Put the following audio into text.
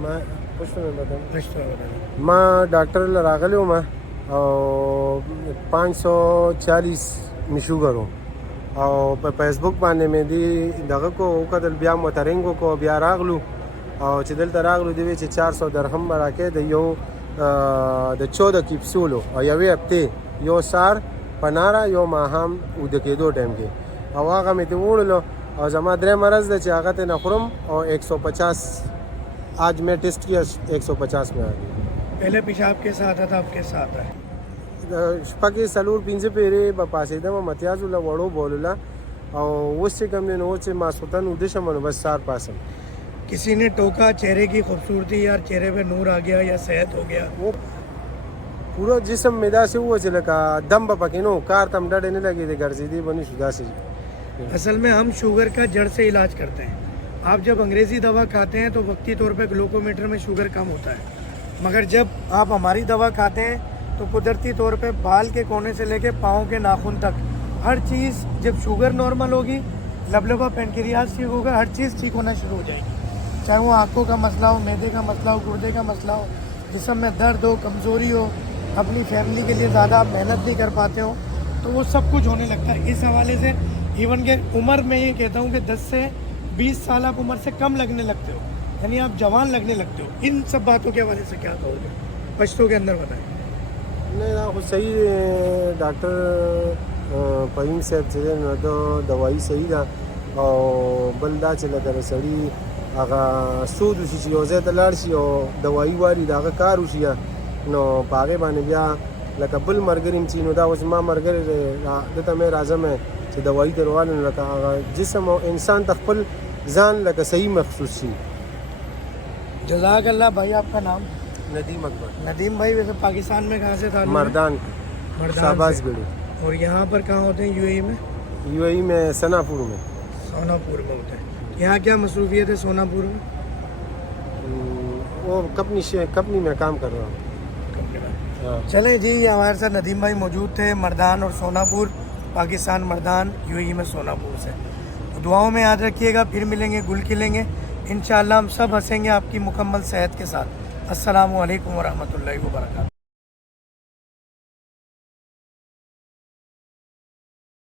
ما ما ډاکټر له راغلی وم او 540 مې شوګر و او په فیسبوک باندې مې دی دغه کو وکتل، بیا موټرینګ وکړو، بیا راغلو او چې دلته راغلو دی وی چې 400 درهم به راکې د یو د 14 کیپسولو او یوې هفتې یو سار پناره یو ماښام اوده کېدو ټایم کې، او هغه مې ترې وړلو اور زما 3 مرض ده چې هغه ته نه خورم او 150 آج میں ٹیسٹ کیا 150 میں آ گئی. پہلے پیشاب کیسا آتا تھا اب کیسا آتا ہے؟ شپه کې څلور پنځه پیرې به پاسېدم متیازو له وړو بولله او اوس چې کوم دی نو اوس چې ماسخوتن ویده شم نو بس سار پاسم. کسی نے ٹوکا چہرے کی خوبصورتی یا چہرے پہ نور آ گیا یا صحت ہو گیا؟ وہ پورا جسم مې داسې ووه چې لکه دم به پکې نه و، کار ته هم ډډې نه لګېدې، ګرځېدې به نه شو داسې. اصل میں ہم شوگر کا جڑ سے علاج کرتے ہیں. آپ جب انگریزی دوا کھاتے ہیں تو وقتی طور پہ گلوکومیٹر میں شوگر کم ہوتا ہے، مگر جب آپ ہماری دوا کھاتے ہیں تو قدرتی طور پہ بال کے کونے سے لے کے پاؤں کے ناخن تک ہر چیز، جب شوگر نارمل ہوگی، لبلبا پینکریاس ٹھیک ہوگا، ہر چیز ٹھیک ہونا شروع ہو جائے گی. چاہے وہ آنکھوں کا مسئلہ ہو، معدے کا مسئلہ ہو، گردے کا مسئلہ ہو، جسم میں درد ہو، کمزوری ہو، اپنی فیملی کے لیے زیادہ آپ محنت نہیں کر پاتے ہو، تو وہ سب کچھ ہونے لگتا ہے. اس حوالے سے ایون کہ عمر میں یہ کہتا ہوں کہ 10 سے 20 سال آپ عمر سے کم لگنے لگتے ہو، یعنی آپ جوان لگنے لگتے ہو. ان سب باتوں کے حوالے سے کیا کہو گے پشتو کے اندر بتائیں؟ نہیں دا خو صحیح ډاکټر فهیم صاحب چې دی نو د دوايي صحیح ده، او بل دا چې لکه د سړي هغه سود وشي چې یو ځای ته لاړ شي او دوايي واري د هغه کار وشي نو په هغې باندې بیا لکه بل ملګري م چې نو دا اوس ما ملګری دی دته مې راځم چې دوايي ته روان یم، لکه هغه جسم او انسان ته خپل ځان لکه صحیح محسوس شي. جزاک اللہ. بھائی آپ کا نام؟ ندیم اکبر. ندیم بھائی ویسے پاکستان میں کہاں سے تھا؟ مردان شہباز گڑھی. اور یہاں پر کہاں ہوتے ہیں؟ یو اے ای میں؟ یو اے ای میں ثنا پور میں. سونا پور میں ہوتے ہیں. یہاں کیا مصروفیت ہے سونا پور میں؟ وہ کمپنی میں کام کر رہا ہوں. چلیں جی، ہمارے ساتھ ندیم بھائی موجود تھے مردان اور سونا پور، پاکستان مردان، یو اے ای میں سونا پور سے. دعاؤں میں یاد رکھیے گا، پھر ملیں گے، گل کھلیں گے انشاءاللہ. ہم سب ہنسیں گے آپ کی مکمل صحت کے ساتھ. السلام علیکم ورحمۃ اللہ وبرکاتہ.